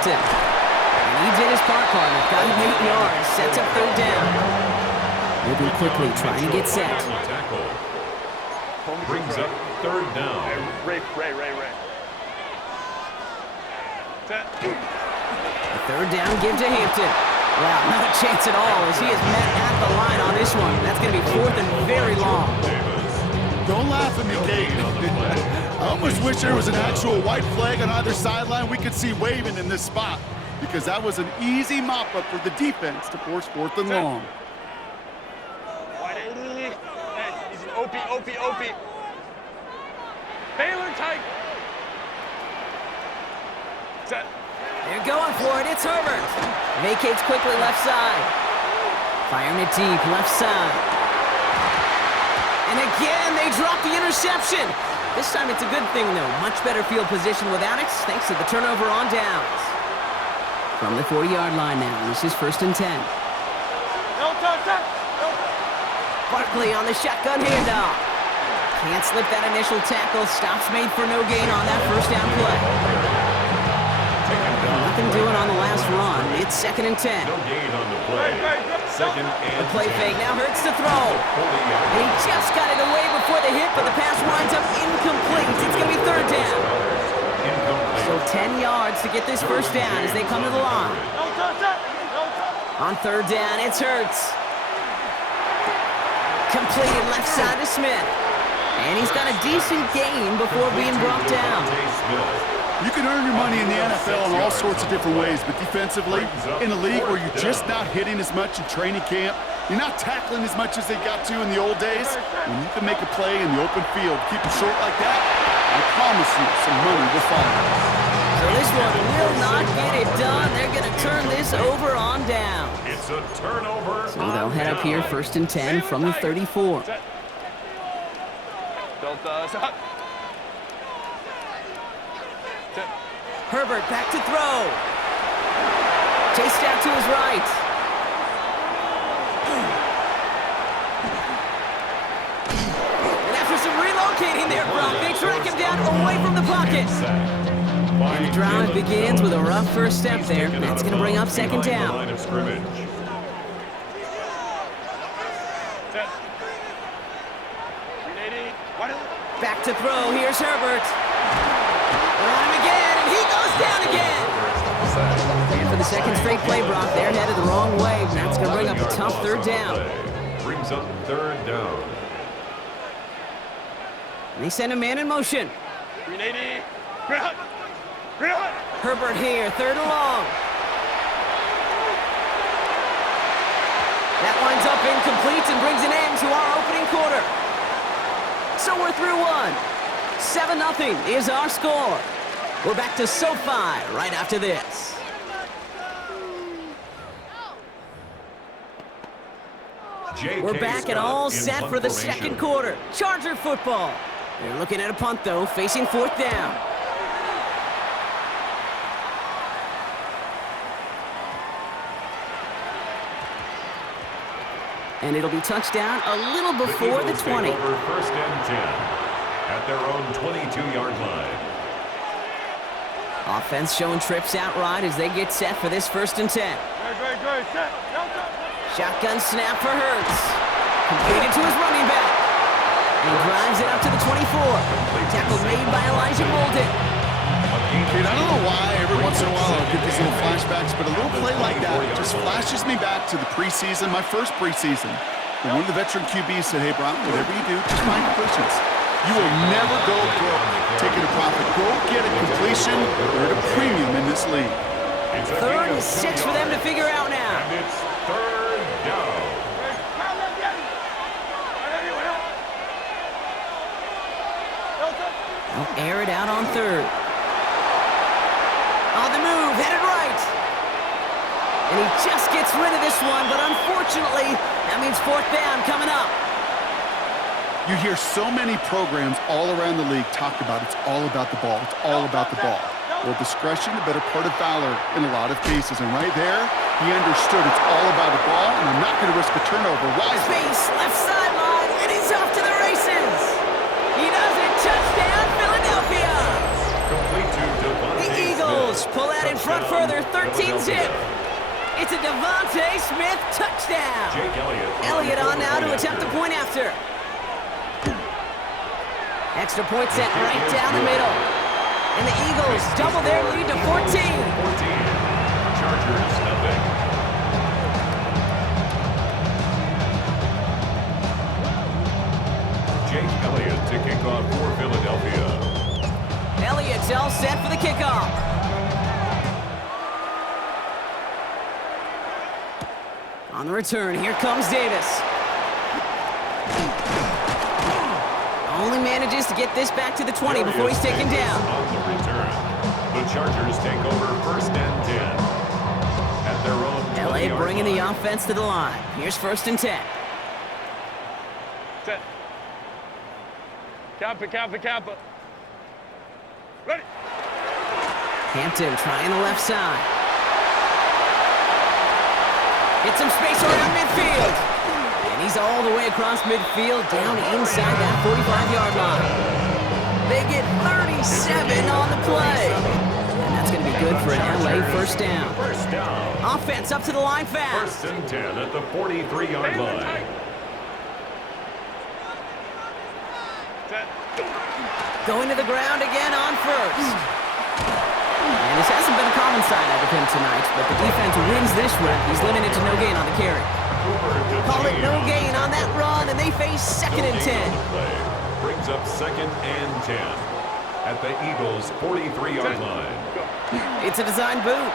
Hampton. And he did his part, partner. Got him 8 yards. Sets up third down. Moving quickly, trying to get set. Brings up third down. Ray. Set. The third down give to Hampton. Wow, not a chance at all as he is met at the line on this one. That's going to be fourth and very long. Don't laugh at me, Kate. I almost wish there was an actual white flag on either sideline we could see waving in this spot, because that was an easy mop-up for the defense to force fourth and long. Easy. OP. Baylor tight. Set. They're going for it. It's Herbert. Vacates quickly left side. Firing it deep left side. And again, they drop the interception. This time it's a good thing, though. Much better field position without it, thanks to the turnover on downs. From the 40-yard line now, this is 1st and 10. Barkley on the shotgun handoff. Can't slip that initial tackle. Stops made for no gain on that first down play. Nothing doing on the last run. It's 2nd and 10. No gain on the play. 2nd and The play 10. fake now hurts to throw. And he just got it away before the hit, but the pass winds up incomplete. It's going to be third down. So 10 yards to get this first down as they come to the line. On third down, it's Hurts. Completed left side to Smith. And he's got a decent gain before being brought down. You can earn your money in the NFL in all sorts of different ways, but defensively, in a league where you're just not hitting as much in training camp, you're not tackling as much as they got to in the old days, when you can make a play in the open field, keep it short like that, I promise you some money will follow. So this one will not get it done. They're going to turn this over on down. It's a turnover. So they'll head up here 1st and 10 from the 34. Delta, stop. Herbert back to throw. Chased out to his right. And after some relocating there, Brock, they track him down away from the pocket. And the drive begins with a rough first step there. That's going to bring up 2nd down. Line of scrimmage. Back to throw. Here's Herbert. On him again, and he goes down again. And for the second straight play, Brock, they're headed the wrong way. That's going to bring up a tough third down. Brings up third down. And they send a man in motion. 380. Herbert here, 3rd and long. That winds up incomplete and brings an end to our opening quarter. So we're through one. 7-0 is our score. We're back to SoFi right after this. We're back and all set for the second quarter. Charger football. They're looking at a punt, though, facing 4th down. And it'll be touchdown a little before the 20. Take over 1st and 10 at their own 22-yard line. Offense showing trips out right as they get set for this 1st and 10. Shotgun snap for Hurts. Completed to his running back. And he drives it up to the 24. Tackle made by Elijah Molden. Dude, I don't know why every once in a while I'll get these little flashbacks, but a little play like that just flashes me back to the preseason, my first preseason. And one of the veteran QBs said, hey, Brown, whatever you do, just find completions. You will never go broke taking a profit. Go get a completion. You're at a premium in this league. 3rd and 6 for them to figure out now. And it's third down. They'll air it out on 3rd. On the move, headed right. And he just gets rid of this one, but unfortunately, that means 4th down coming up. You hear so many programs all around the league talk about it's all about the ball. It's all about the ball. Well, discretion, the better part of valor in a lot of cases. And right there, he understood it's all about the ball, and I'm not going to risk a turnover. Why? Space, left sideline, and he's off to the races. He does it. Touchdown, Philadelphia. Complete to Devontae The Eagles Smith. pull out in front further It's a Devontae Smith touchdown. Jake Elliott on now to attempt the point after. Extra point set right down the middle. And the Eagles double their lead to 14. Chargers nothing. Jake Elliott to kick off for Philadelphia. Elliott's all set for the kickoff. On the return, here comes Davis. Only manages to get this back to the 20 before he's taken down. On the return, the Chargers take over 1st and 10 at their own 20-yard LA bringing the line. offense to the line. Here's 1st and 10. Set. Kappa, Kappa, Kappa. Ready. Hampton trying the left side. Get some space around midfield. And he's all the way across midfield, down inside that 45-yard line. They get 37 on the play. And that's going to be good for an LA first down. First down. Offense up to the line fast. 1st and 10 at the 43-yard line. Set. Going to the ground again on 1st. And this hasn't been a common side out of him tonight, but the defense wins this rep. He's limited to no gain on the carry. Call it no gain on that run, and they face 2nd and 10. Brings up 2nd and 10 at the Eagles' 43-yard line. It's a design boot.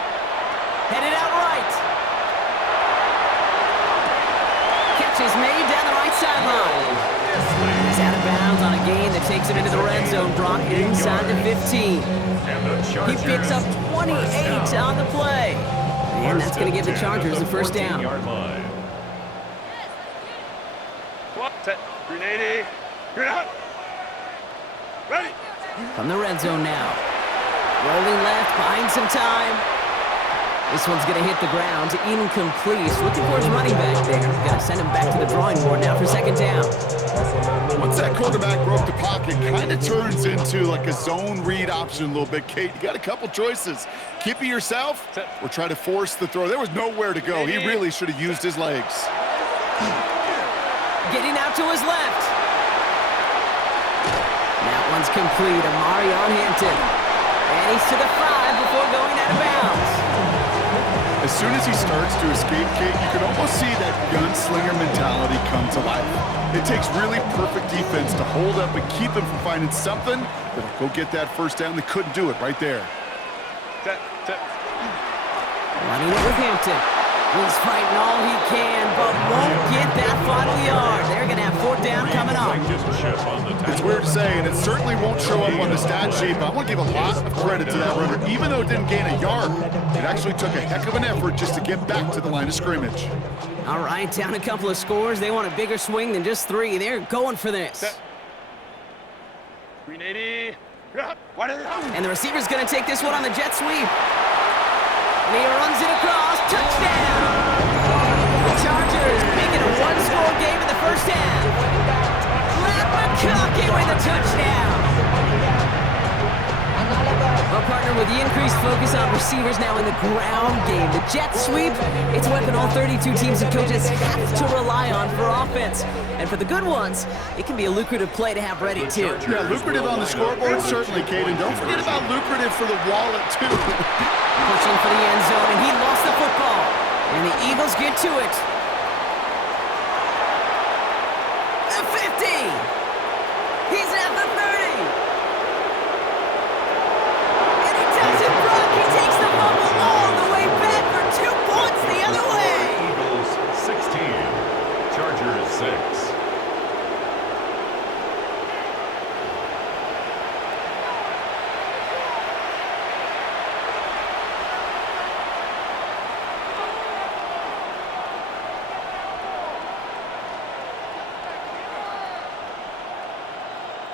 Headed out right. Catch is made down the right sideline. He's out of bounds on a gain that takes him into the red zone, brought inside the 15. He picks up 28 on the play. And that's going to give the Chargers the first down. Set. 380. Green out. Ready. From the red zone now. Rolling left, buying some time. This one's going to hit the ground, incomplete. He's looking for his running back there. Got to send him back to the drawing board now for 2nd down. Once that quarterback broke the pocket, kind of turns into like a zone read option a little bit. Kate, you got a couple choices. Keep it yourself or try to force the throw. There was nowhere to go. He really should have used his legs. Getting out to his left. That one's complete. Amari on Hampton. And he's to the 5 before going out of bounds. As soon as he starts to escape, Kate, you can almost see that gunslinger mentality come to life. It takes really perfect defense to hold up and keep him from finding something that'll go get that first down. They couldn't do it right there. Set. Set. Running it with Hampton. He's fighting all he can, but won't get that final yard. They're going to have 4th down coming up. It's weird to say, and it certainly won't show up on the stat sheet, but I want to give a lot of credit to that runner. Even though it didn't gain a yard, it actually took a heck of an effort just to get back to the line of scrimmage. All right, down a couple of scores. They want a bigger swing than just 3. They're going for this. Set. 380. And the receiver's going to take this one on the jet sweep. And he runs it across. Touchdown! The Chargers make it a 1-score game in the first half. Matt McConkey with a touchdown. Well, partner, with the increased focus on receivers now in the ground game, the jet sweep, it's a weapon all 32 teams and coaches have to rely on for offense. And for the good ones, it can be a lucrative play to have ready, too. Yeah, lucrative on the scoreboard, certainly, Kate. And don't forget about lucrative for the wallet, too. Pushing for the end zone, and he lost the football. And the Eagles get to it. The 50! He's at the 30! And he doesn't block! He takes the fumble all the way back for 2 points the other way! Eagles 16, Chargers 6.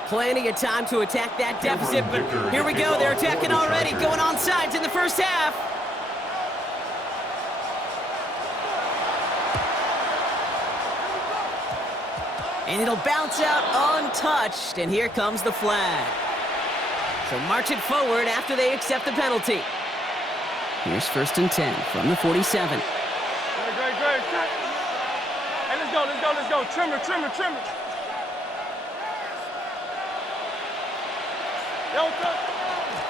Plenty of time to attack that deficit, but here we go. They're attacking already, going on sides in the first half. And it'll bounce out untouched, and here comes the flag. So march it forward after they accept the penalty. Here's 1st and 10 from the 47. great, set. Hey, let's go, let's go, let's go. Trimmer, trimmer, trimmer. Yo, touch.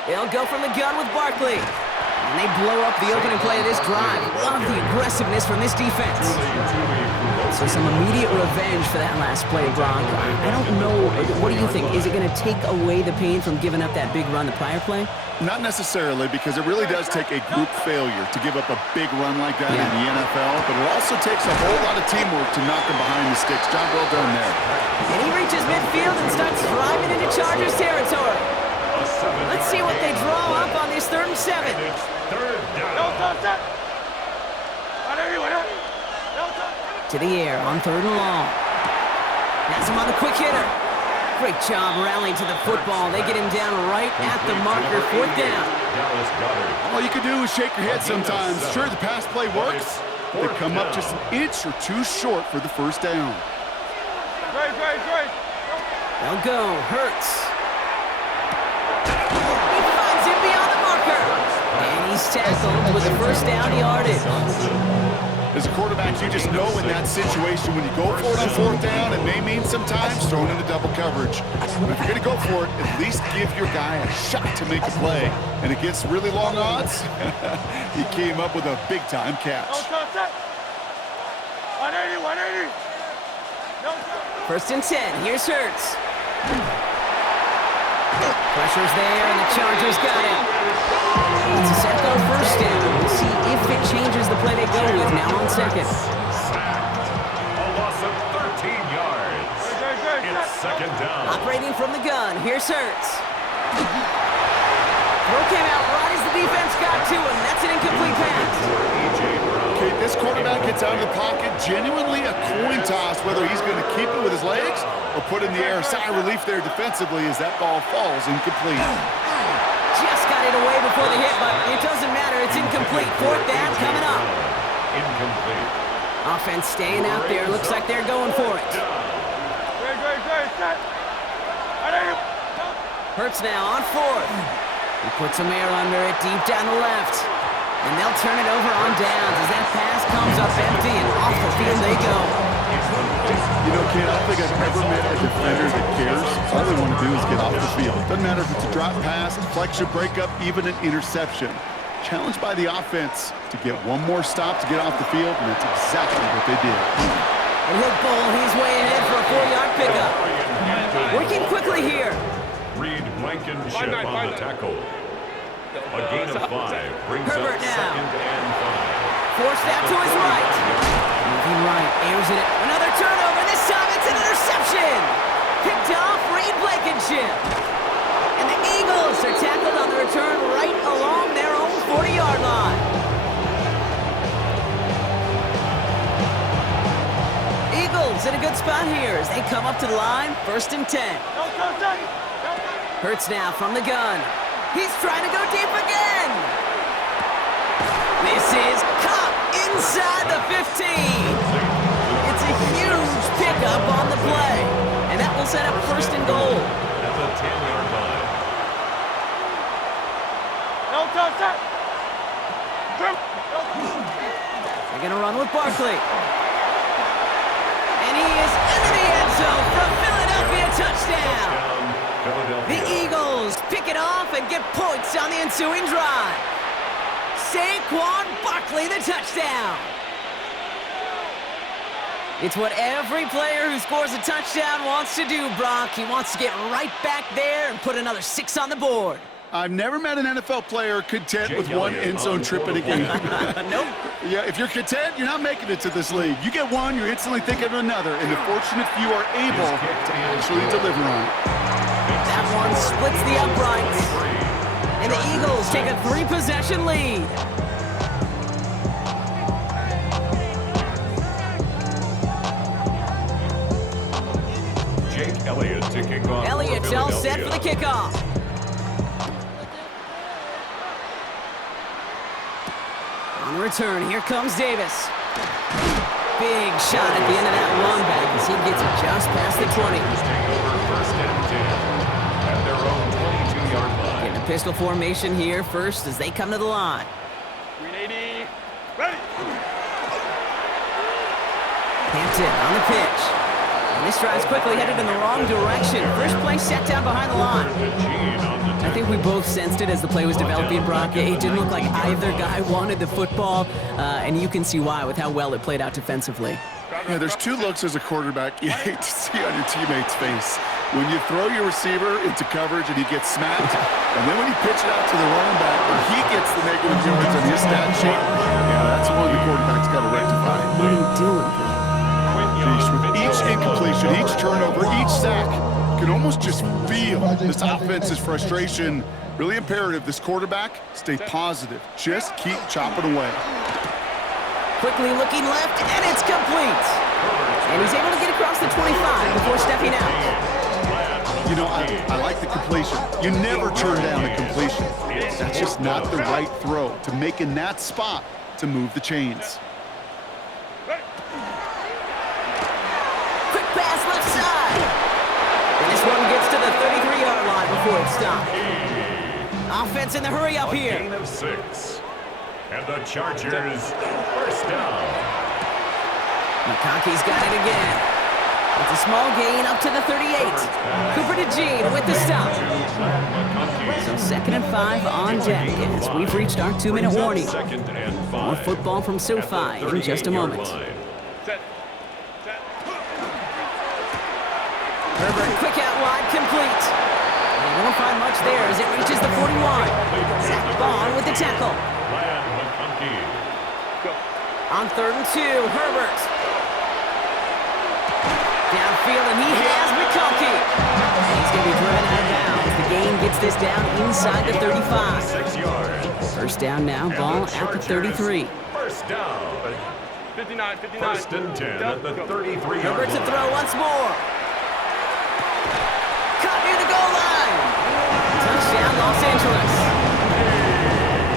They'll go from the gun with Barkley. And they blow up the opening play of this drive. Love the aggressiveness from this defense. So some immediate revenge for that last play, Brock. I don't know. What do you think? Is it going to take away the pain from giving up that big run the prior play? Not necessarily, because it really does take a group failure to give up a big run like that in the NFL, but it also takes a whole lot of teamwork to knock them behind the sticks. Job well done there. And he reaches midfield and starts driving into Chargers territory. Let's see what they draw up on this 3rd and 7. Yo, touch, set. Right there, you went up. Yo, touch. To the air on 3rd and long. Has him on the quick hitter. Great job rallying to the football. They get him down right at the marker. 4th down. All you can do is shake your head sometimes. Sure, the pass play works. They come up just an inch or two short for the 1st down. Great, great, great. They'll go. Hurts. He finds him beyond the marker. And he's tackled with the 1st down yardage. As a quarterback, you just know in that situation when you go for it on 4th down, it may mean sometimes throwing into double coverage. But if you're going to go for it, at least give your guy a shot to make a play. And against really long odds, he came up with a big-time catch. Yo, touch, set. 180, 180. Yo, touch. 1st and 10. Here's Hurts. Pressure's there, and the Chargers got him. It's a set goal 1st down. We'll see if it changes the play they go with now on 2nd. Sacked. A loss of 13 yards. It's 2nd down. Operating from the gun. Here's Hurts. Throw came out right as the defense got to him. That's an incomplete pass. Okay, this quarterback gets out of the pocket, genuinely a coin toss, whether he's going to keep it with his legs or put in the air. Sigh of relief there defensively as that ball falls incomplete. Just got it away before the hit, but it doesn't matter. It's incomplete. 4th down coming up. Incomplete. Offense staying out there. Looks like they're going for it. Great, great, great, set. Right there, you. Hurts now on 4th. He puts some air under it deep down the left. And they'll turn it over on downs as that pass comes up empty and off the field they go. You know, Ken, I don't think I've ever met a defender that cares. All they want to do is get off the field. Doesn't matter if it's a drop pass, a deflection, breakup, even an interception. Challenged by the offense to get one more stop to get off the field, and that's exactly what they did. And he'll bowl his way ahead for a 4-yard pickup. Working quickly here. Reed Blankenship on the tackle. A gain of 5 brings Herbert up now. 2nd and 5. Forced out to his right. Moving right, airs it. Another turnover. This time it's an interception. Picked off Reed Blankenship. And the Eagles are tackled on the return right along their own 40-yard line. Eagles in a good spot here as they come up to the line. 1st and 10. Yo, touch, set. Hurts now from the gun. He's trying to go deep again. This is caught inside the 15. It's a huge pickup on the play. And that will set up 1st and goal. At the 10-yard line. Yo, touch, set. Trim. They're going to run with Barkley. And he is into the end zone from Philadelphia. Touchdown. The Eagles pick it off and get points on the ensuing drive. Saquon Barkley, the touchdown. It's what every player who scores a touchdown wants to do, Brock. He wants to get right back there and put another 6 on the board. I've never met an NFL player content with one end zone trip in a game. Nope. Yeah, if you're content, you're not making it to this league. You get one, you're instantly thinking of another, and the fortunate few are able to actually deliver on it. That one splits the uprights. And the Eagles take a 3-possession lead. Jake Elliott to kick off. Elliott's all set for the kickoff. On the return, here comes Davis. Big shot at the end of that run back as he gets it just past the 20. Take over 1st and 10 at their own 22-yard line. Getting a pistol formation here first as they come to the line. 380. Ready. Hampton on the pitch. And this drive's quickly headed in the wrong direction. First play set down behind the line. I think we both sensed it as the play was developing, Brock. It didn't look like either guy wanted the football, and you can see why with how well it played out defensively. Yeah, there's two looks as a quarterback you hate to see on your teammate's face. When you throw your receiver into coverage and he gets smacked, and then when you pitch it out to the running back and he gets the negative yards on his stat sheet, yeah, that's one the quarterback's got to rectify. What are you doing, bro? With each incompletion, each turnover, each sack, you can almost just feel this offense's frustration. Really imperative, this quarterback, stay positive. Just keep chopping away. Quickly looking left, and it's complete. And he's able to get across the 25 before stepping out. You know, I like the completion. You never turn down a completion. That's just not the right throw to make in that spot to move the chains. Quick pass left side. And this one gets to the 33-yard line before it's stopped. Offense in the hurry up here. Gain of 6. And the Chargers, first down. McConkey's got it again. It's a small gain up to the 38. Cooper to Gene with the stop. So 2nd and 5 on deck as we've reached our 2-minute warning. More football from SoFi in just a moment. Herbert quick out wide, complete. They won't find much there as it reaches the 41. Zach Bond with the tackle. On 3rd and 2, Herbert. Downfield, and he has McConkey. He's going to be driven out of bounds. The gain gets this down inside the 35. 6 yards. First down now, ball at the 33. First down. 59. 1st and 10 at the 33-yard Herbert to line. throw once more. Caught near the goal line. Touchdown, Los Angeles.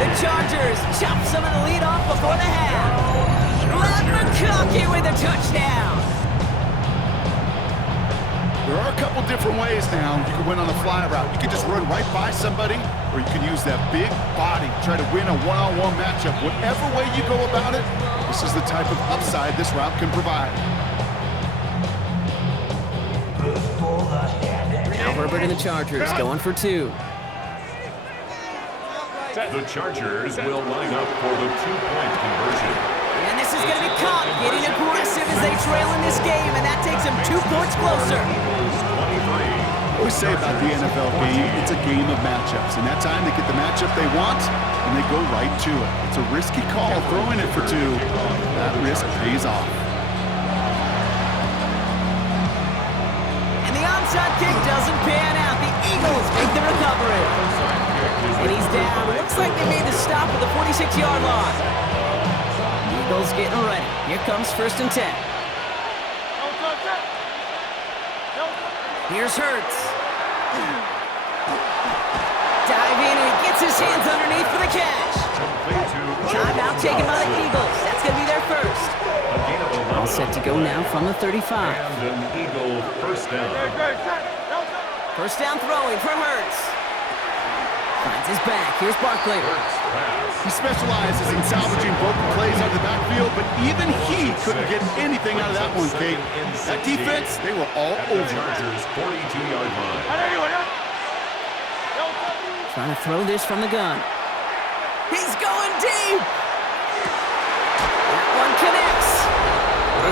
The Chargers chop some of the lead off before the half. McConkey with a touchdown. There are a couple different ways now. You can win on a fly route. You can just run right by somebody, or you can use that big body, try to win a one-on-one matchup. Whatever way you go about it, this is the type of upside this route can provide. Now Herbert and the Chargers going for 2. The Chargers will line up for the 2-point conversion. And this is going to be caught, getting aggressive as they trail in this game, and that takes them 2 points closer. I always say about the NFL game, it's a game of matchups. And that time they get the matchup they want, and they go right to it. It's a risky call throwing it for 2. That risk pays off. And the onside kick doesn't pan out. The Eagles make the recovery. And he's down. Looks like they made the stop at the 46-yard line. Eagles getting ready. Here comes 1st and 10. Here's Hurts. Dive in, and he gets his hands underneath for the catch. Timeout taken by the Eagles. That's going to be their first. All set to go now from the 35. And an Eagle first down. First down throwing for Hurts. Finds his back. Here's Barkley. He specializes in salvaging broken plays out of the backfield, but even he couldn't get anything out of that one, Kate. That defense, they were all over. Chargers 42-yard line. Trying to throw this from the gun. He's going deep. That one connects.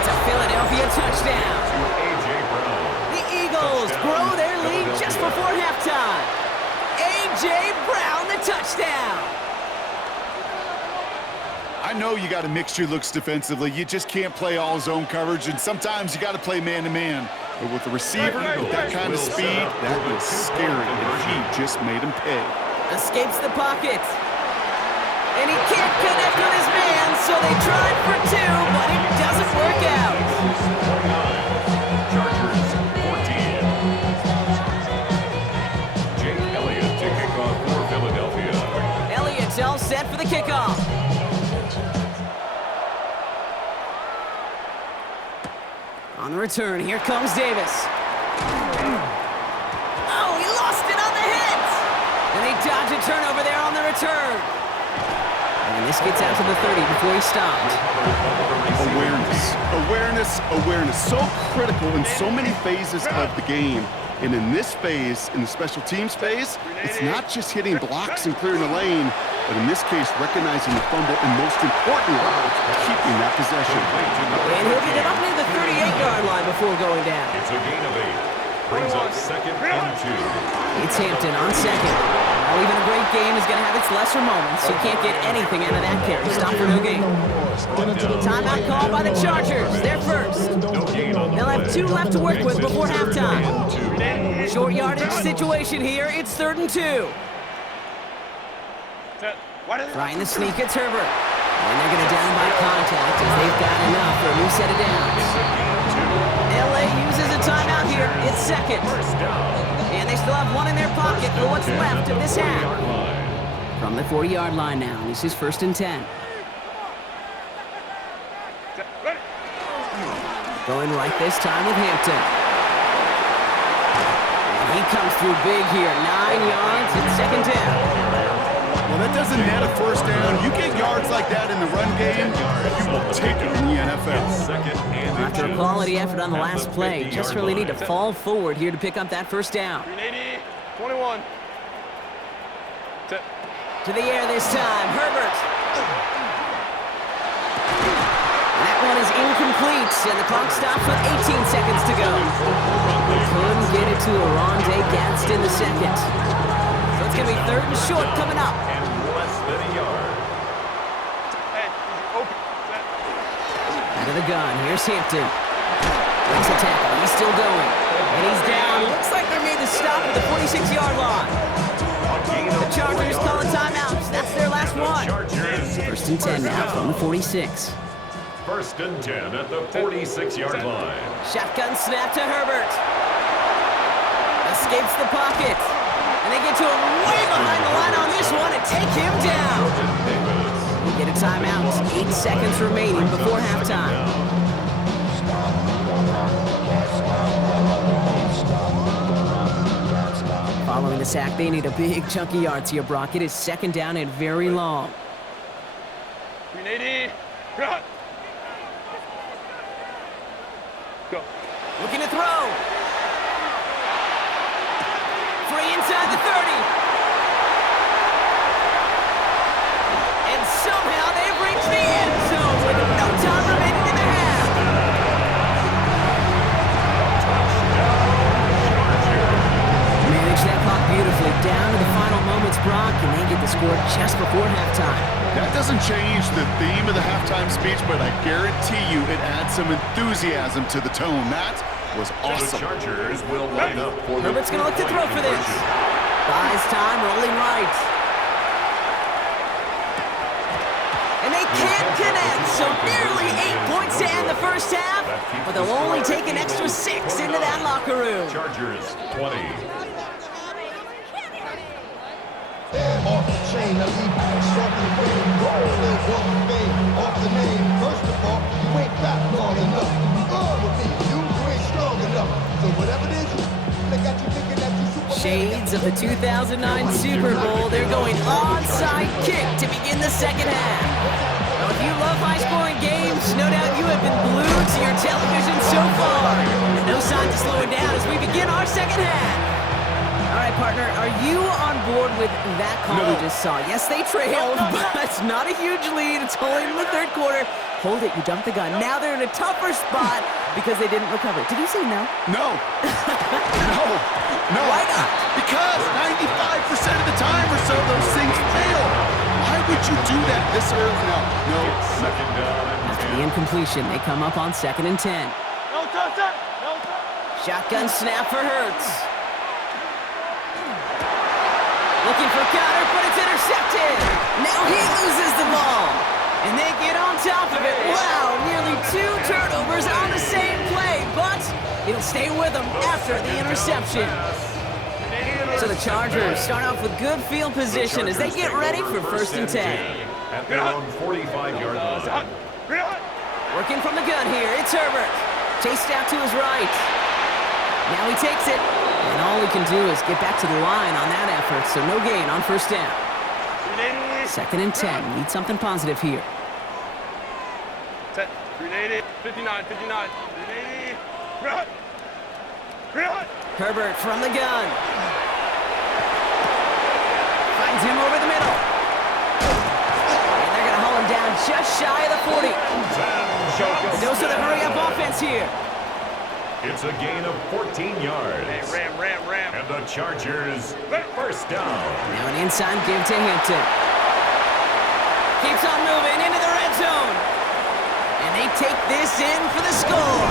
It's a Philadelphia touchdown. A.J. Brown. The Eagles grow their lead just before halftime. A.J. Brown, the touchdown. I know you got to mix your looks defensively. You just can't play all zone coverage, and sometimes you got to play man-to-man. But with the receiver, with that kind of speed, that was scary, and he just made him pay. Escapes the pocket. And he can't connect with his man, so they tried for 2, but it doesn't work out. Chargers 14. Jake Elliott to kick off for Philadelphia. Elliott's all set for the kickoff. On the return, here comes Davis. Oh, he lost it on the hit! And they dodge a turnover there on the return. And This gets out to the 30 before he stopped. Awareness. So critical in so many phases of the game. And in this phase, in the special teams phase, it's not just hitting blocks and clearing the lane, but in this case, recognizing the fumble and most importantly, keeping that possession. And he'll get it up near the 38-yard line before going down. It's a gain of 8. Brings up 2nd and 2. It's Hampton on second. Now, even a great game is going to have its lesser moments. You can't get anything out of that carry. Stop for no gain. Timeout called by the Chargers. They're first. They'll have 2 left to work with before halftime. Short yardage situation here. It's 3rd and 2. Trying the sneak, it's Herbert. And they're going to down by contact as they've got enough for a new set of downs. LA uses a timeout here. It's 2nd. And they still have 1 in their pocket for what's left of this half. From the 40-yard line now, this is 1st and 10. Going right this time with Hampton. And he comes through big here. 9 yards and 2nd down. Well, that doesn't net a first down. You get yards like that in the run game, you will take it in the NFL. After a quality effort on the last play, just really need to fall forward here to pick up that first down. 21. To the air this time, Herbert. That one is incomplete, and the clock stops with 18 seconds to go. Couldn't get it to Arondé Gadsden the second. So it's going to be 3rd and short coming up. And less than a yard. Out of the gun, here's Hampton. Breaks a tackle, he's still going. And he's down. Looks like they made the stop at the 46-yard line. The Chargers calling timeouts. That's their last one. 1st and 10 now from the 46. 1st and 10 at the 46-yard line. Shotgun snap to Herbert. Escapes the pocket. And they get to him way behind the line on this one and take him down. We get a timeout. 8 seconds remaining before halftime. Following the sack, they need a big chunk of yards here, Brock. It is 2nd down and very long. 380. Go. Looking to throw. Free inside the 30. And somehow they've reached the end zone with no time remaining in the half. Manage that clock beautifully down to the final moments, Brock, and they get the score just before halftime. That doesn't change the theme of the halftime speech, but I guarantee you it adds some enthusiasm to the tone. That was awesome. The Chargers will line up for the Herbert's going to look to throw for this. Buys time, rolling right. And they can't connect, so nearly 8 points to end the first half, but they'll only take an extra 6 into that locker room. Chargers 20. Off the chain, I leave you soaking rain. Roll, walk the vein, off the name. First of all, you ain't back long enough. With me, you ain't strong enough. So whatever it is, they got you thinking that you super. Shades of the 2009 Super Bowl, they're going onside kick to begin the second half. Now, if you love high-scoring games, no doubt you have been glued to your television so far. And no signs of slowing down as we begin our second half. All right, partner, are you on board with that call we just saw? Yes, they trailed, but it's not a huge lead. It's only in the 3rd quarter. Hold it, you dumped the gun. Now they're in a tougher spot because they didn't recover. Did you say no? No. No. Why not? Because 95% of the time or so, those things fail. Why would you do that this early? No. 2nd down and After 10. the incompletion, they come up on 2nd and 10. No touch, no touch. Shotgun snap for Hurts. Looking for counter, but it's intercepted. Now he loses the ball. And they get on top of it. Wow, nearly 2 turnovers on the same play, but it'll stay with them after the interception. So the Chargers start off with good field position as they get ready for 1st and 10. At their own 45-yard line. Working from the gun here, it's Herbert. Chased out to his right. Now he takes it. And all he can do is get back to the line on that effort, so no gain on 1st down. Second and 10. Need something positive here. 10, 380, 59, 59, 380. Run! Run! Herbert from the gun. Finds him over the middle. And they're going to haul him down just shy of the 40. Those are the hurry-up offense here. It's a gain of 14 yards. Hey, ram. And the Chargers, first down. Now an inside give to Hampton. Keeps on moving into the red zone. And they take this in for the score.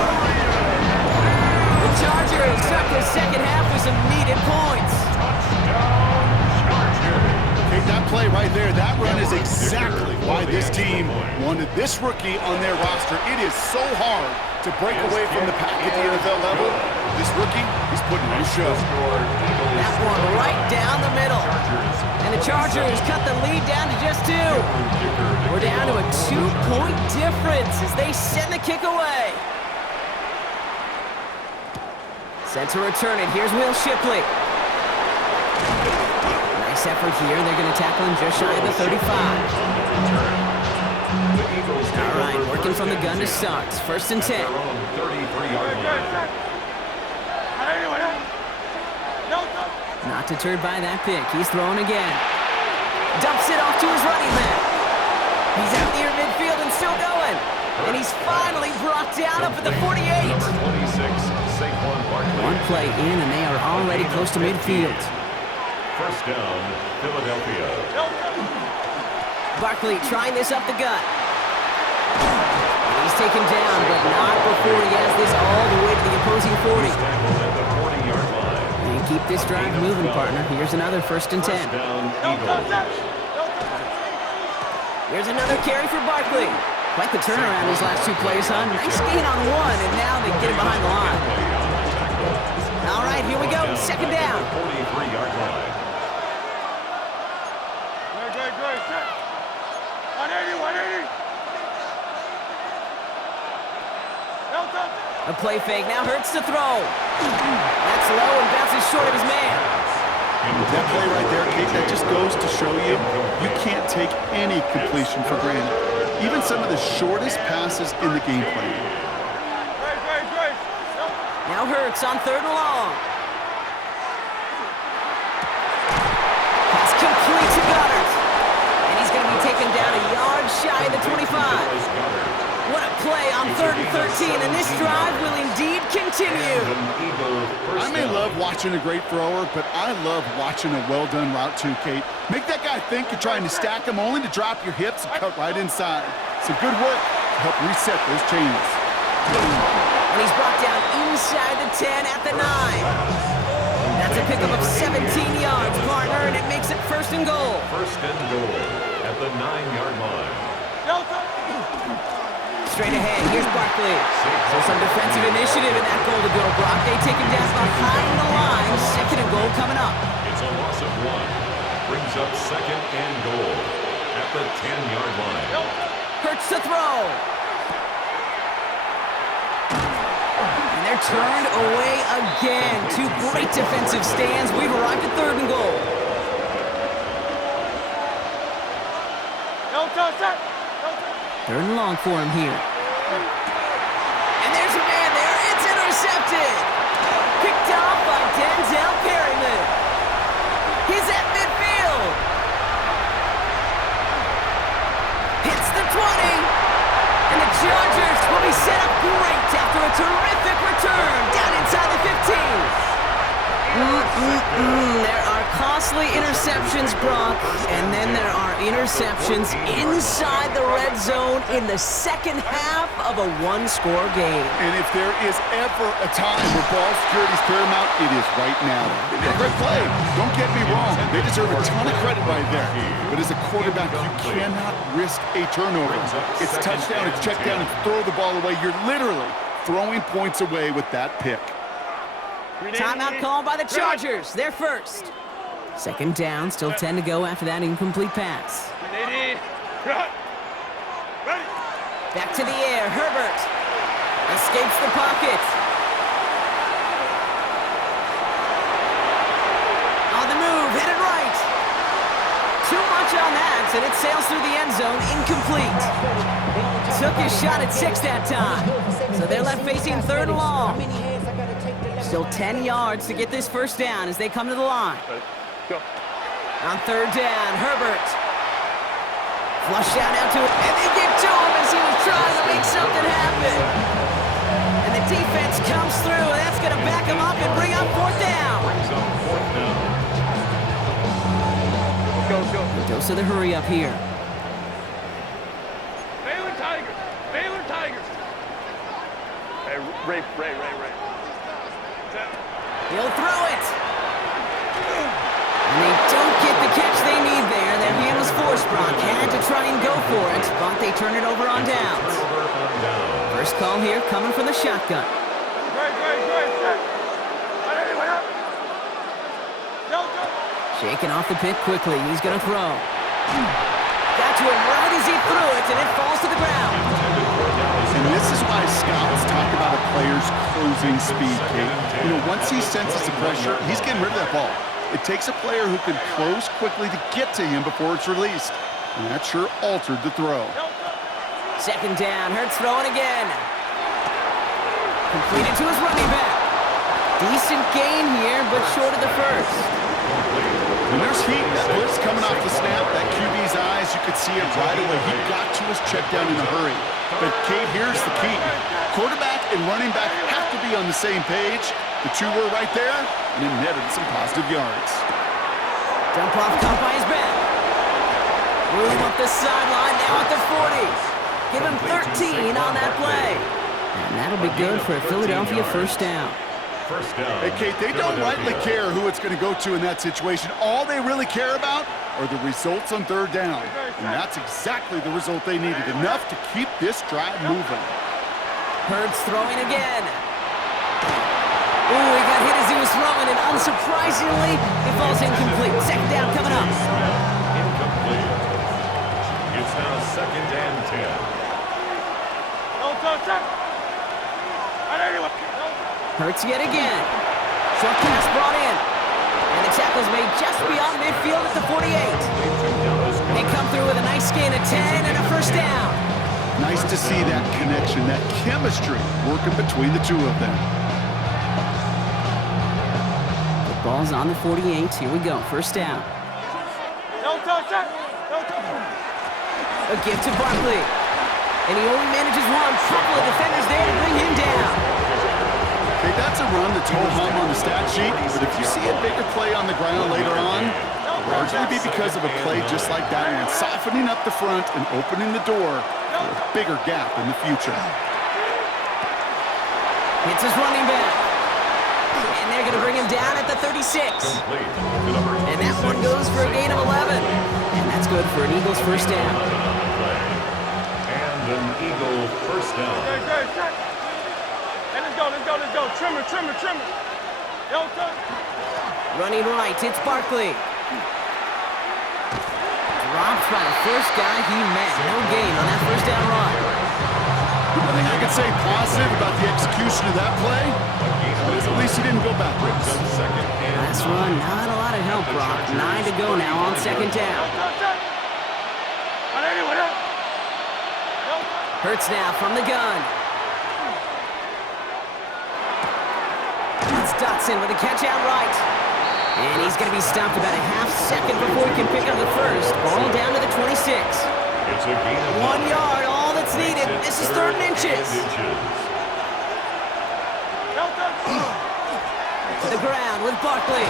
The Chargers start the second half with some needed points. Touchdown, Chargers. Take that play right there. That run is exactly why this team wanted this rookie on their roster. It is so hard to break away from the pack at the NFL level. This rookie is putting on a show. That one right down the middle. And the Chargers cut the lead down to just 2. We're down to a 2-point difference as they send the kick away. Set to return it. Here's Will Shipley. Nice effort here. They're going to tackle him just shy of the 35. All right, working from the gun to start. First and 10. Not deterred by that pick. He's throwing again. Dumps it off to his running back. He's out near midfield and still going. And he's finally brought down up at the 48. One play in, and they are already close to midfield. First down, Philadelphia. Barkley trying this up the gut. He's taken down, but not before he has this all the way to the opposing 40. Tackled at the 40-yard line. And keep this drive moving, partner. Here's another first and 10. First down, Eagles. Here's another carry for Barkley. Quite the turnaround these last 2 plays, huh? Nice gain on one, and now they get him behind the line. All right, here we go. Second down. 43-yard line. Great. 180. A play fake now hurts to throw. That's low and bounces short of his man. That play right there, Kate, that just goes to show you can't take any completion for granted. Even some of the shortest passes in the game plan. Great. Now Hurts on 3rd and long. Pass complete to Goddard. And he's going to be taken down a yard shy of the 25. What a play on 3rd and 13, and this drive will indeed continue. I may love watching a great thrower, but I love watching a well-done route too, Kate. Make that guy think you're trying to stack him only to drop your hips and cut right inside. Some good work to help reset those chains. And he's brought down inside the 10 at the 9. That's a pickup of 17 yards, partner, and it makes it 1st and goal. First and goal at the 9-yard line. Straight ahead, here's Barkley. So some defensive initiative in that goal to go. Brock, they take him down behind the line. 2nd and goal coming up. It's a loss of 1. Brings up 2nd and goal at the 10-yard line. Hurts to throw. And they're turned away again. 2 great defensive stands. We've arrived at 3rd and goal. Third and long for him here. And there's a man there. It's intercepted. Picked off by Denzel Perryman. He's at midfield. Hits the 20. And the Chargers will be set up great after a terrific return down inside the 15. There are costly interceptions, Brock, and then there are interceptions inside the red zone in the second half of a 1-score game. And if there is ever a time where ball security is paramount, it is right now. They did a great play. Don't get me wrong. They deserve a ton of credit right there. But as a quarterback, you cannot risk a turnover. It's touchdown, it's check down, it's throw the ball away. You're literally throwing points away with that pick. Timeout called by the Chargers. They're first. 2nd down, still 10 to go after that incomplete pass. Back to the air, Herbert. Escapes the pocket. On the move, headed right. Too much on that, and it sails through the end zone, incomplete. Took his shot at 6 that time. So they're left facing 3rd and long. Still 10 yards to get this first down as they come to the line. Go. On 3rd down, Herbert. Flush out now to it, and they get to him as he was trying to make something happen. And the defense comes through, and that's going to back him up and bring up 4th down. Go. Dose of the hurry up here. Baylor Tigers. Baylor Tigers. Hey, Ray. He'll throw it. And they don't get the catch they need there. Their hand was forced, Brock. Had to try and go for it, but they turn it over on downs. First call here coming from the shotgun. Shaking off the pick quickly. He's going to throw. Got to him right as he threw it, and it falls to the ground. And this is why scouts talk about a player's closing speed, Kate. You know, once he senses the pressure, he's getting rid of that ball. It takes a player who can close quickly to get to him before it's released. And that sure altered the throw. 2nd down. Hurts throwing again. Completed to his running back. Decent gain here, but short of the first. And there's heat. That blitz coming off the snap. That QB's eyes, you could see it right away. He got to his check down in a hurry. But, Kate, here's the key. Quarterback and running back have to be on the same page. The two were right there, and it netted some positive yards. Dump off caught by his back. Room up the sideline, now at the 40. Give him 13 on that play. And that'll be good for a Philadelphia first down. Hey, Kate, they don't rightly care who it's going to go to in that situation. All they really care about are the results on 3rd down. And that's exactly the result they needed. Enough to keep this drive moving. Hurts throwing again. Ooh, he got hit as he was throwing, and unsurprisingly, it falls incomplete. 2nd down coming up. Incomplete. It's now 2nd and 10. Hurts yet again. Short pass brought in. And the tackle's made just beyond midfield at the 48. They come through with a nice gain of 10 and a first down. Nice to see that connection, that chemistry working between the two of them. The ball's on the 48. Here we go. First down. A give to Barkley. And he only manages one. Couple of defenders there to bring him down. Okay, that's a run that's ho-hum on the stat sheet, but if you see a bigger play on the ground later on, it'll largely be because of a play just like that one, softening up the front and opening the door for a bigger gap in the future. It's his running back. And they're going to bring him down at the 36. And that one goes for a gain of 11. And that's good for an Eagles first down. And an Eagle first down. Let's go. Trimmer. Running right, it's Barkley. Dropped by the first guy he met. No gain on that first down run. One thing I could say positive about the execution of that play is at least he didn't go backwards. Last run, not a lot of help, Brock. 9 to go now on 2nd down. Hurts now from the gun. It's Dotson with a catch out right. And he's going to be stopped about a half second before he can pick up the first. Ball down to the 26. It's a gain of 1 yard, all that's needed. This is 3rd and inches. To the ground with Barkley.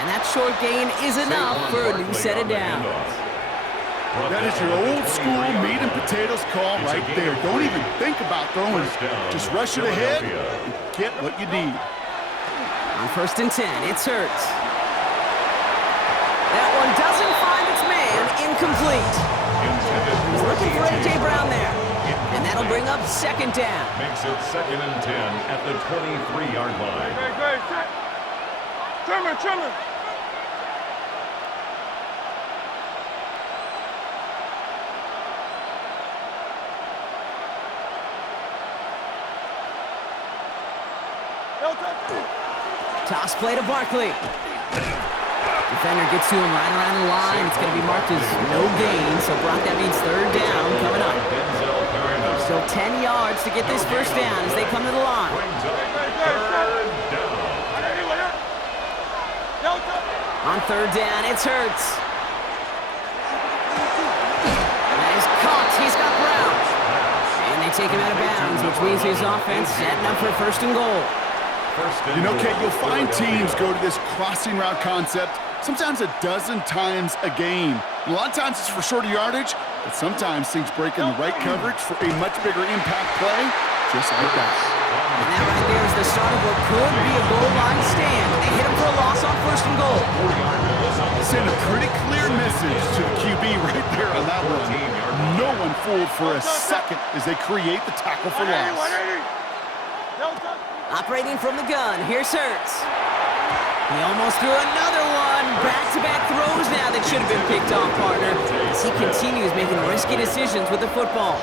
And that short gain is enough for a new set of downs. That is your old school meat and potatoes call right there. Don't even think about throwing it. Just rush it ahead and get what you need. On 1st and 10, it's Hurts. That one doesn't find its man, incomplete. He's looking for A.J. Brown there. And that'll bring up 2nd down. Makes it 2nd and 10 at the 23-yard line. Trimmer. Toss play to Barkley. Defender gets to him right around the line. It's going to be marked as no gain. So, Brock, that means third down coming up. Still 10 yards to get this first down as they come to the line. On third down, it's Hurts. That is caught. He's got Brown. And they take him out of bounds, which means his offense setting up for first and goal. You know, Kate, you'll find teams go to this crossing route concept sometimes a dozen times a game. And a lot of times it's for shorter yardage, but sometimes things break in the right coverage for a much bigger impact play, just like that. And that right there is the start of what could be a goal line stand. They hit him for a loss on first and goal. Send a pretty clear message to the QB right there on that one. No one fooled for a second as they create the tackle for loss. Operating from the gun, here's Hurts. He almost threw another one. Back-to-back throws now that should have been picked off, partner, as he continues making risky decisions with the football.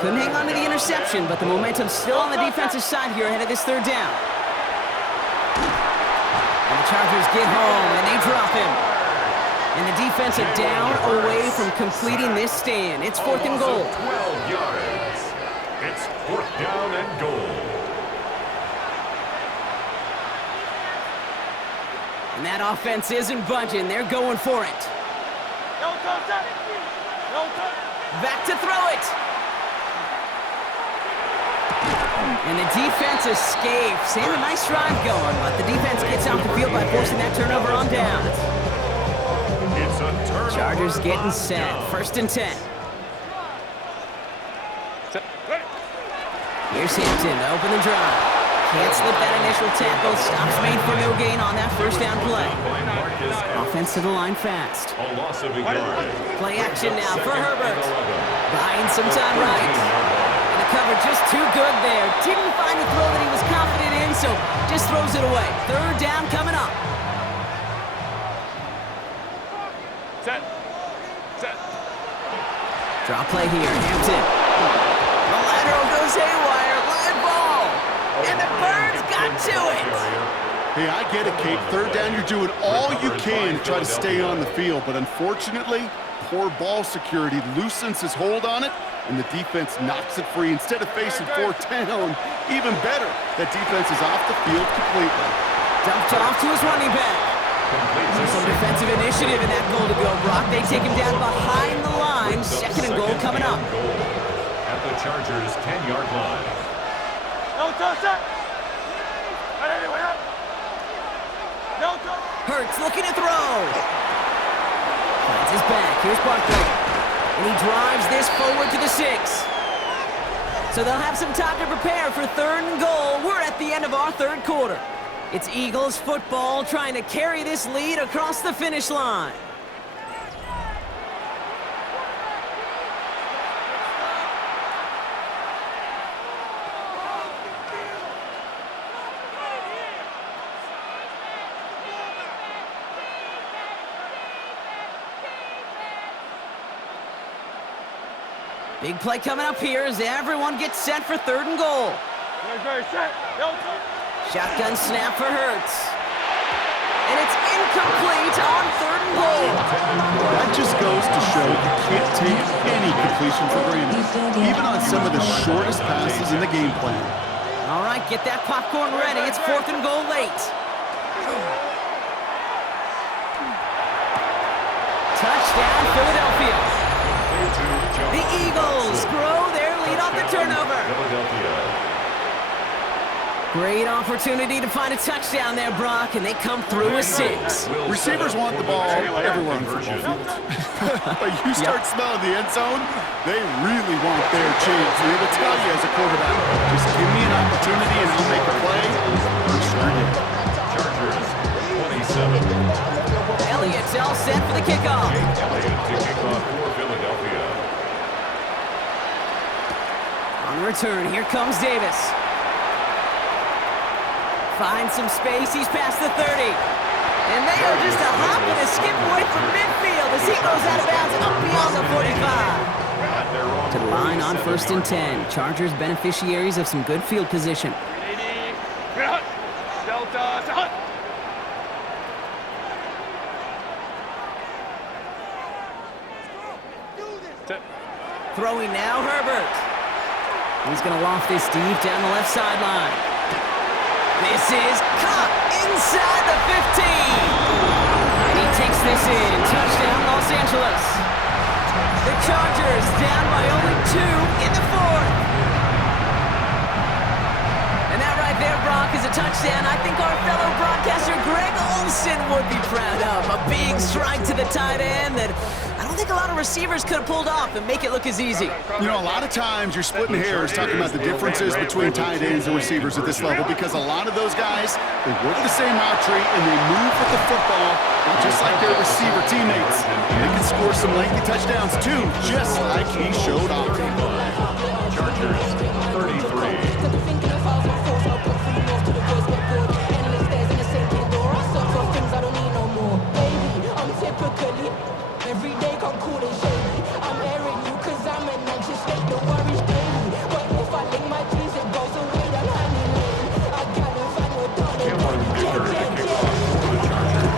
Couldn't hang on to the interception, but the momentum's still on the defensive side here ahead of this third down. And the Chargers get home, and they drop him. And the defense are down away from completing this stand. It's fourth and goal. 12 yards. It's fourth down and goal. And that offense isn't budging. They're going for it. Back to throw it. And the defense escapes. And a nice drive going, but the defense gets off the field by forcing that turnover on down. It's a turnover. Chargers getting set. First and 10. Here's Hampton to open the drive. Can't slip that initial tackle. Stops made for no gain on that first down play. Offense to the line fast. A loss of a yard. Play action now for Herbert. Buying some time right. And the cover just too good there. Didn't find the throw that he was confident in, so just throws it away. Third down coming up. Set. Draw play here. Hampton. The lateral goes haywire. Live ball. And the Birds got to it. Hey, I get it, Kate. Third down, you're doing all you can to try to stay on the field, but unfortunately, poor ball security loosens his hold on it, and the defense knocks it free. Instead of facing fourth down, even better, that defense is off the field completely. Dumped off to his running back. Some defensive initiative in that goal to go, Brock. They take him down behind the line. Second and goal coming up. At the Chargers' 10-yard line. Hurts looking to throw. Finds his back. Here's Barkley. And he drives this forward to the 6. So they'll have some time to prepare for third and goal. We're at the end of our third quarter. It's Eagles football trying to carry this lead across the finish line. Big play coming up here as everyone gets set for third and goal. Shotgun snap for Hurts. And it's incomplete on third and goal. That just goes to show you can't take any completion for granted, even on some of the shortest passes in the game plan. All right, get that popcorn ready. It's fourth and goal late. Touchdown, Philadelphia. The Eagles grow their lead off the turnover. Great opportunity to find a touchdown there, Brock, and they come through with 6. Receivers want the ball everywhere on football field. But you start smelling the end zone, they really want their chance. And it'll tell you as a quarterback, just give me an opportunity and I'll make a play. For sure did. Chargers, 27. Elliott's all set for the kickoff. Elliott to kick off for Philadelphia. On the return, here comes Davis. Finds some space, he's past the 30. And they are just a hop and a skip away from midfield as he goes out of bounds up beyond the 45. To the line on first and 10. Chargers beneficiaries of some good field position. Throwing now, Herbert. He's going to loft this deep down the left sideline. This is caught inside the 15. And he takes this in. Touchdown, Los Angeles. The Chargers down by only 2 in the 4th. And that right there, Brock, is a touchdown I think our fellow broadcaster Greg Olsen would be proud of. A big strike to the tight end that I don't think a lot of receivers could have pulled off and make it look as easy. You know, a lot of times you're splitting hairs talking about the differences between tight ends and receivers at this level because a lot of those guys, they work the same route tree and they move with the football, not just like their receiver teammates. They can score some lengthy touchdowns too, just like he showed off. Chargers 33. Every day come cool and shady. I'm airing you cause I'm an anxious state. The worries daily. But if I link my dreams, it goes away. That honey lane. I gotta find what done it. Cameron Dicker to kick off for the Chargers.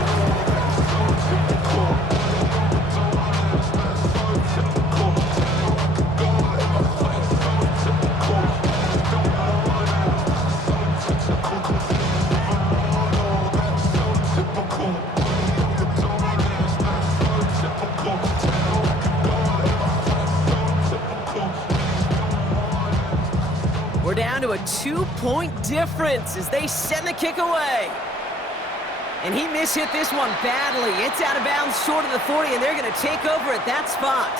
We're down to a 2-point difference as they send the kick away. And he mishit this one badly. It's out of bounds short of the 40, and they're going to take over at that spot.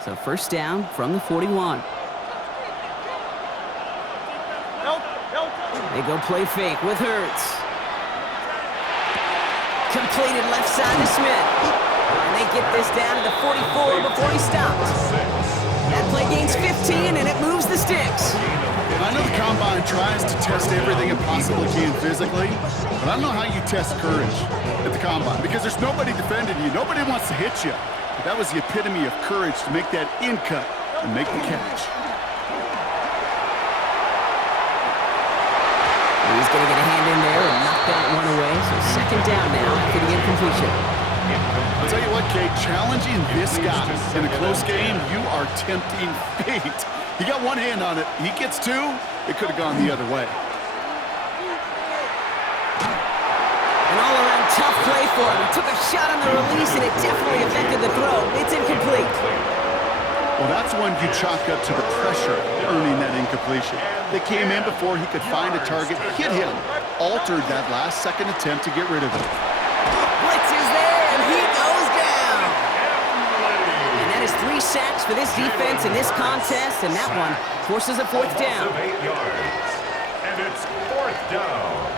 So first down from the 41. They go play fake with Hurts. Completed left side to Smith. And they get this down to the 44 before he stops. That play gains 15 and it moves the sticks. I know the Combine tries to test everything it possibly can physically, but I don't know how you test courage at the Combine because there's nobody defending you. Nobody wants to hit you. But that was the epitome of courage to make that in cut and make the catch. He's going to get a hand in there and knock that one away. So second down now after the incompletion. I'll tell you what, Kate, challenging this guy in a close game, you are tempting fate. He got one hand on it. He gets two, it could have gone the other way. An all-around tough play for him. He took a shot on the release, and it definitely affected the throw. It's incomplete. Well, that's one you chalk up to the pressure earning that incompletion. They came in before he could find a target, hit him, altered that last-second attempt to get rid of it. Blitz is there, and he goes down. And that is 3 sacks for this defense in this contest, and that one forces a fourth down. 8 yards. And it's fourth down.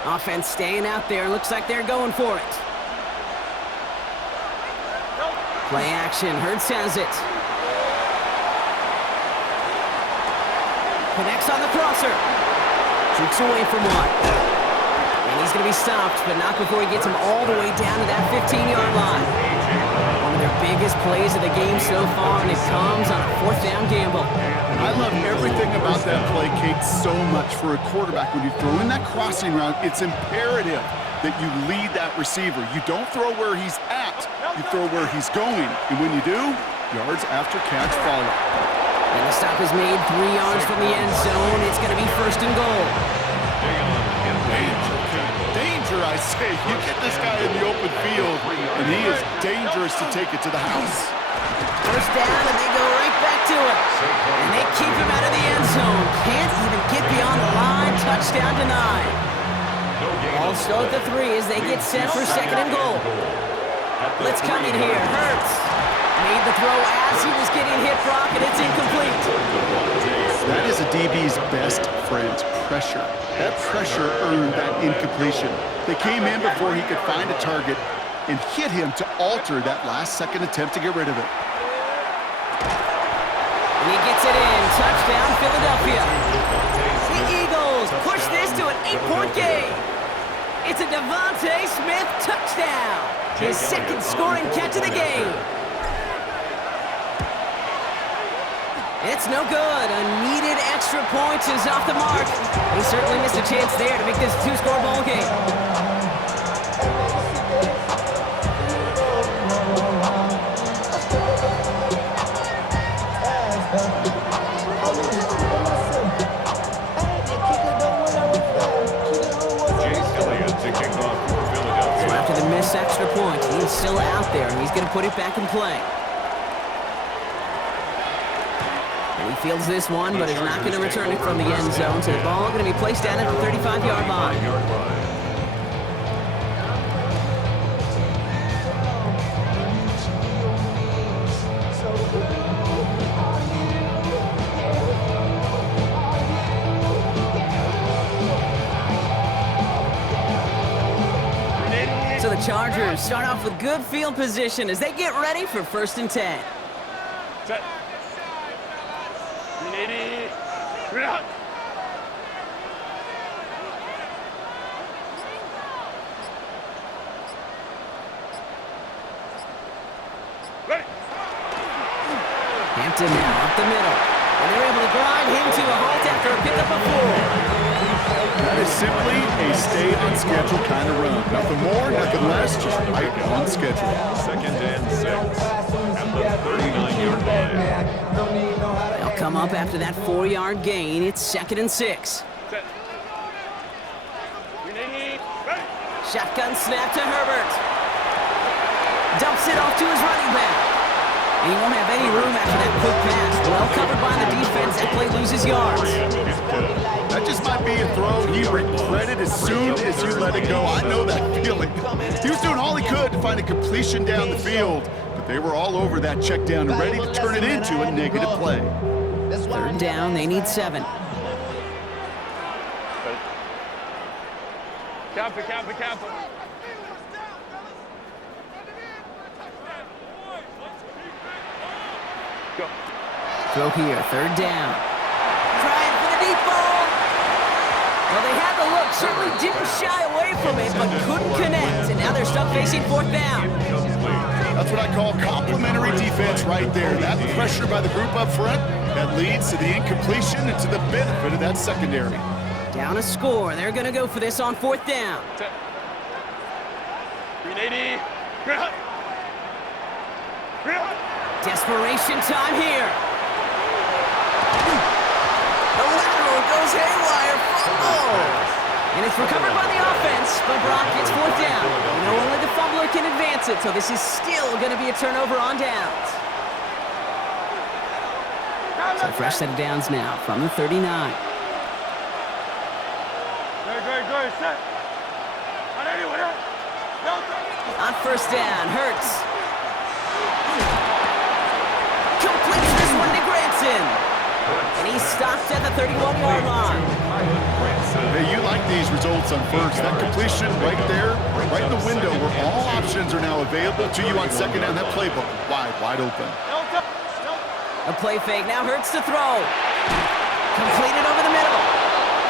Offense staying out there. Looks like they're going for it. Play action. Hurts has it. Connects on the crosser. Jukes away from one. And he's going to be stopped, but not before he gets him all the way down to that 15-yard line. One of their biggest plays of the game so far, and it comes on a fourth down gamble. I love everything about that play, Kate, so much for a quarterback. When you throw in that crossing route, it's imperative that you lead that receiver. You don't throw where he's at, you throw where he's going. And when you do, yards after catch follow. And the stop is made 3 yards from the end zone. It's going to be first and goal. Danger, I say. You get this guy in the open field, and he is dangerous to take it to the house. First down, and they go right back to it. And they keep him out of the end zone. Can't even get beyond the line. Touchdown denied. Also at the 3 as they get set for second and goal. Blitz coming here. Hurts made the throw as he was getting hit, Brock, and it's incomplete. That is a DB's best friend, pressure. That pressure earned that incompletion. They came in before he could find a target and hit him to alter that last-second attempt to get rid of it. And he gets it in. Touchdown, Philadelphia. The Eagles push this to an 8-point game. It's a Devontae Smith touchdown. His second scoring catch of the game. It's no good. A needed extra point is off the mark. He certainly missed a chance there to make this a two-score ball game. So after the missed extra point, he's still out there, and he's going to put it back in play. And he fields this one, but is not going to return it from the end zone. So the ball going to be placed down at the 35-yard line. So the Chargers start off with good field position as they get ready for 1st and 10. Set. 380. Bring it out. Ready. Hampton now up the middle. And they're able to grind him to a halt after a pickup of 4. That is simply a stay-on-schedule kind of run. Nothing more, nothing less, just right on schedule. 2nd and 6 at the 39-yard line. They'll come up after that 4-yard gain. It's 2nd and 6. Set. 380. Ready. Shotgun snap to Herbert. Dumps it off to his running back. And he won't have any room after that quick pass. Well covered by the defense. That play loses yards. That just might be a throw he regretted as soon as you let it go. I know that feeling. He was doing all he could to find a completion down the field, but they were all over that check down and ready to turn it into a negative play. 3rd down, they need 7. Count it. Go. Throw here, 3rd down. Trying for the deep ball. Well, they had the look, certainly didn't shy away from it, but couldn't connect. And now they're stuck facing 4th down. That's what I call complimentary defense right there. That pressure by the group up front, that leads to the incompletion and to the benefit of that secondary. Down a score. They're going to go for this on 4th down. Set. 380. Bring it out. Bring it out. Desperation time here. The lateral goes haywire. Fumble. And it's recovered by the offense, but Brock gets 4th down. You know, only the fumbler can advance it, so this is still going to be a turnover on downs. So fresh set of downs now from the 39. Go. Set. On anyone. No. On 1st down, Hurts. Completes this one to Granson. And he's stopped at the 31-yard line. Hey, you like these results on 1st. That completion right there, right in the window where all options are now available to you on 2nd down. That playbook wide open. A play fake, now Hurts to throw. Completed over the middle.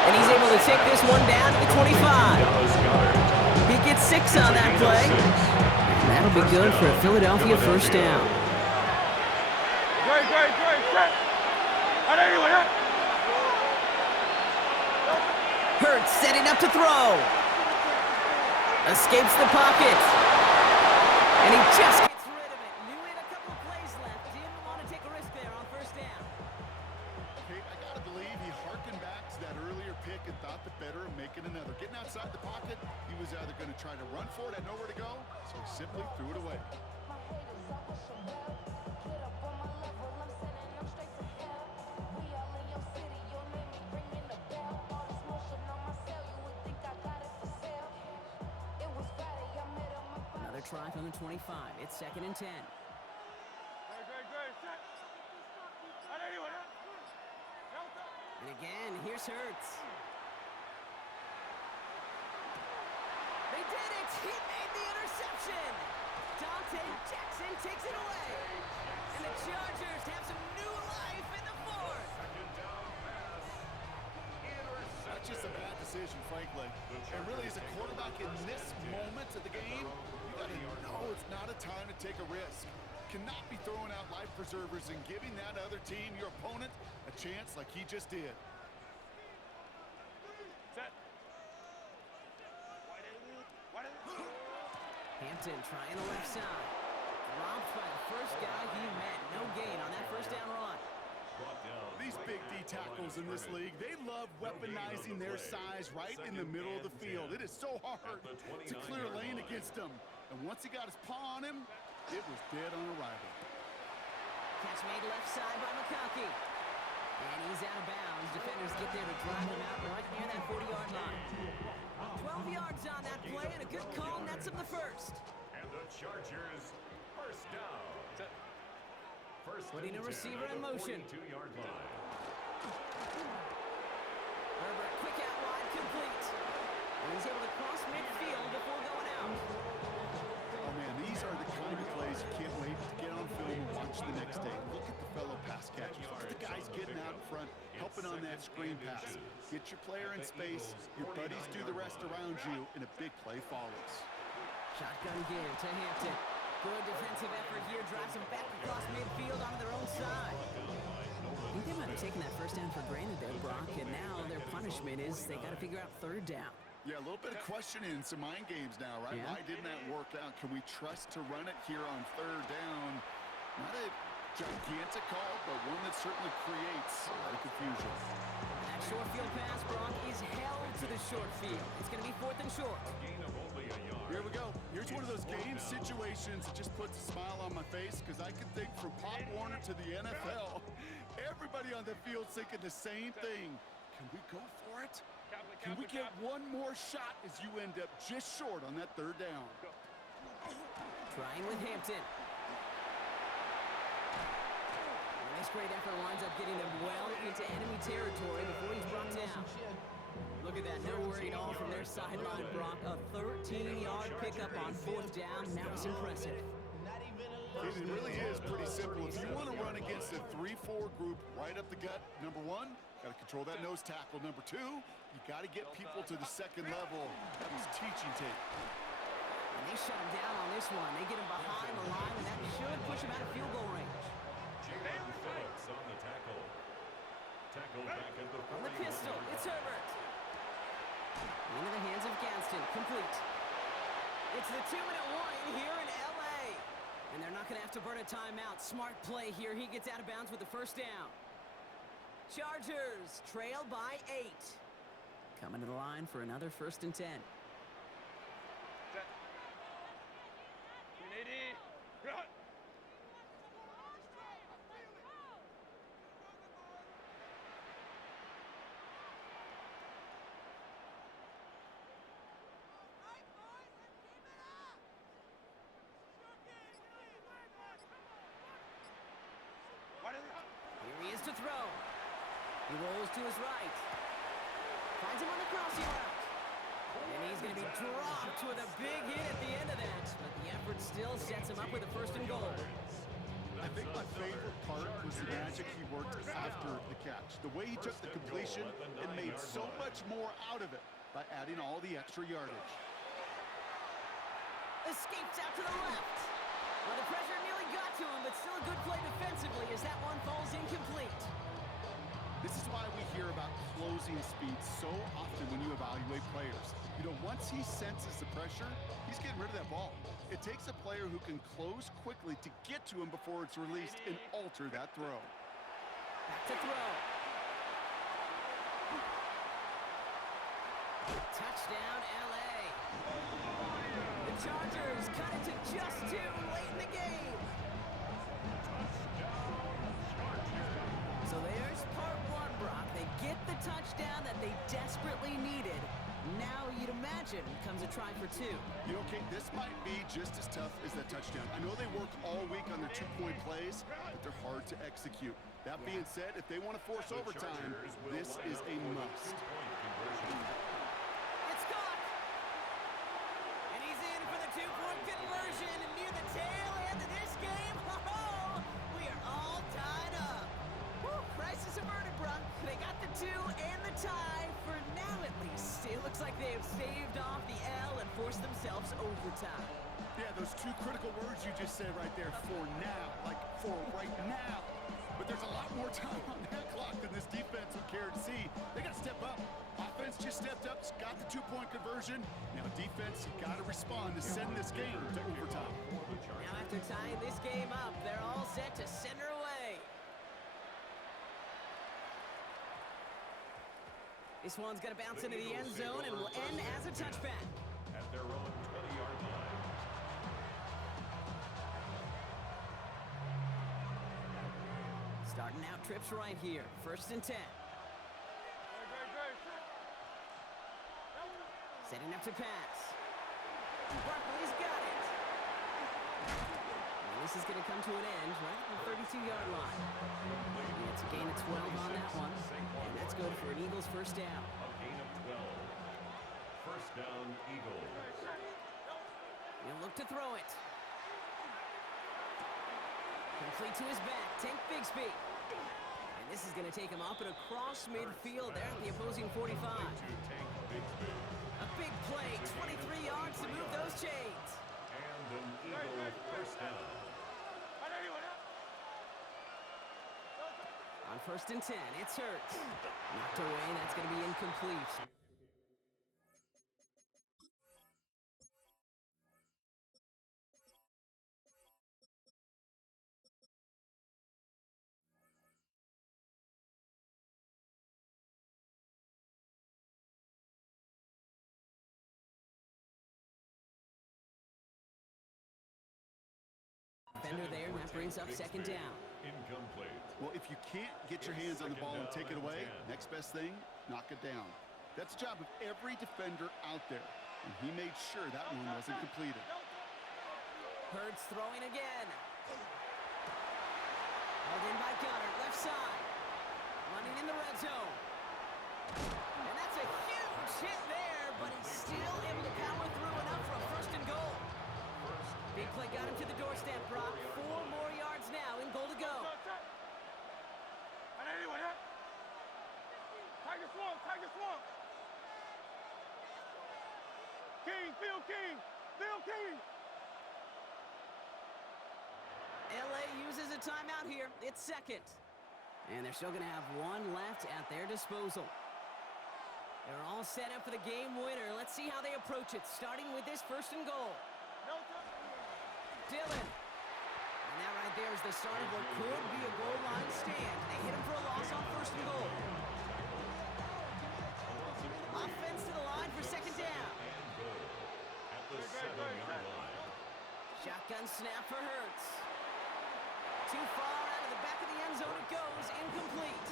And he's able to take this one down to the 25. He gets 6 on that play. And that'll be good for a Philadelphia 1st down. Great. Set. On anyone. Hurts setting up to throw. Escapes the pocket. And he just gets rid of it. Knew it a couple plays left. Didn't want to take a risk there on 1st down. Hey, I gotta believe he harkened back to that earlier pick and thought the better of making another. Getting outside the pocket, he was either going to try to run for it, had nowhere to go, so he simply threw it away. Another try from the 25. It's 2nd and 10. Great. Set. On anyone. And again, here's Hurts. They did it! He made the interception! Dante Jackson takes it away. And the Chargers have some new life in the fourth. Second down pass. Intercepted. That's just a bad decision, frankly. And really, as a quarterback in this moment of the game, you got to know it's not a time to take a risk. Cannot be throwing out life preservers and giving that other team, your opponent, a chance like he just did. Set. Hampton trying the left side. Dropped by the first guy he met. No gain on that first down run. These big D tackles in this league, they love weaponizing their size right in the middle of the field. It is so hard to clear a lane against them. And once he got his paw on him, it was dead on arrival. Catch made left side by McConkey. And he's out of bounds. Defenders get there to drive him out right near that 40-yard line. 12 yards on that play, and a good call nets him the first. And the Chargers, first down. First Putting a and 10 receiver at in the motion. 42-yard line. Herbert, quick out wide, complete. And he's able to cross midfield before going out. Oh, man, these are the kind of plays you can't wait to get on film and watch the next day. Look at the fellow pass catchers. Look at the guys getting out in front, helping on that screen pass. Get your player in space, your buddies do the rest around you, and a big play follows. Shotgun give to Hampton. Good defensive effort here, drives them back across midfield onto their own side. I think they might have taken that first down for granted there, Brock, and now their punishment is they got to figure out third down. Yeah, a little bit of questioning, some mind games now, right? Yeah. Why didn't that work out? Can we trust to run it here on third down? Not a gigantic call, but one that certainly creates a lot of confusion. That short field pass, Brock, is held to the short field. It's going to be 4th and short. Gain of only a yard. Here we go. Here's one of those game situations that just puts a smile on my face because I can think from Pop Warner to the NFL, everybody on the field thinking the same thing. Can we go for it? Can we get one more shot as you end up just short on that third down? Trying with Hampton. And this great effort winds up getting them well into enemy territory before he's brought down. Look at that, no worry at all from their sideline, Brock. A 13-yard pickup on 4th down. That was impressive. It really is pretty simple. If you want to run against a 3-4 group right up the gut, number one, got to control that nose tackle. Number two, you got to get people to the second level. That was teaching tape. And they shut him down on this one. They get him behind the line, and that should push him out of field goal range. Jalen Phillips on the tackle. Tackle back at the 40. On the pistol, it's Herbert. Into the hands of Gaston, complete. It's the 2-minute warning here in L.A. And they're not going to have to burn a timeout. Smart play here. He gets out of bounds with the first down. Chargers trail by 8. Coming to the line for another 1st and 10. Set. 180. Run. Here he is to throw. He rolls to his right. Finds him on the crossing route. And he's going to be dropped with a big hit at the end of that. But the effort still sets him up with a 1st and goal. I think my favorite part was the magic he worked after the catch. The way he took the completion and made so much more out of it by adding all the extra yardage. Escapes out to the left. Well, the pressure nearly got to him, but still a good play defensively as that one falls incomplete. This is why we hear about closing speed so often when you evaluate players. You know, once he senses the pressure, he's getting rid of that ball. It takes a player who can close quickly to get to him before it's released and alter that throw. Back to throw. Touchdown, L.A. The Chargers cut it to just 2 late in the game. So there's part 1, Brock. They get the touchdown that they desperately needed. Now you'd imagine comes a try for 2. You know, Kate, this might be just as tough enough is that touchdown. I know they work all week on their 2-point plays, but they're hard to execute. That being said, if they want to force overtime, this is a must. It's caught! And he's in for the 2-point conversion near the tail end of this game. Ho-ho! We are all tied up. Woo, crisis averted, Brock. They got the 2 and the tie for now at least. It looks like they have saved off the L and forced themselves overtime. Yeah, those 2 critical words you just said right there, for now, like for right now. But there's a lot more time on that clock than this defense would care to see. They got to step up. Offense just stepped up, got the 2-point conversion. Now defense, you got to respond to send this game to overtime. Now after tying this game up, they're all set to send her away. This one's going to bounce into the end zone and will end as a touchback. At their own 20-yard line. Starting out trips right here. 1st and 10. Setting up to pass. Barkley's got it. And this is going to come to an end right at the 32-yard line. And it's a gain of 12 on that one. And that's good for an Eagles first down. A gain of 12. First down, Eagles. He'll look to throw it. Complete to his back, Tank Bigsby. And this is going to take him up and across midfield there at the opposing 45. A big play, 23 yards to move those chains. And an Eagle first down. On 1st and 10, it's Hurts. Knocked away, that's going to be incomplete. Defender there, and that brings up 2nd down. Incomplete. Well, if you can't get your hands on the ball and take it away, next best thing, knock it down. That's the job of every defender out there, and he made sure that one wasn't completed. Hurts throwing again. Held in by Gunner, left side. Running in the red zone. And that's a huge hit there, but he's still able to power through enough for a 1st and goal. Big play got him to the doorstep, Brock. 4 more yards now in goal to go. Tiger Swamp. King, Phil King. LA uses a timeout here. It's 2nd. And they're still going to have 1 left at their disposal. They're all set up for the game winner. Let's see how they approach it, starting with this 1st and goal. Dillon. And that right there is the start of what could be a goal line stand. They hit him for a loss on 1st and goal. Offense to the line for 2nd down. At the 7-yard line. Shotgun snap for Hurts. Too far out of the back of the end zone it goes. Incomplete.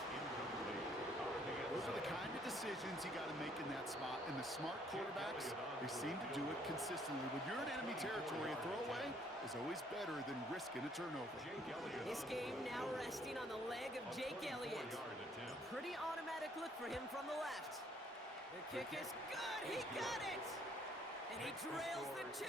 Those are the kind of decisions you got to make in that spot. And the smart quarterbacks, they seem to do it consistently. When you're in enemy territory, a throwaway is always better than risking a turnover. This game now resting on the leg of Jake Elliott. A pretty automatic look for him from the left. The kick is good. He got it. And he drills the 2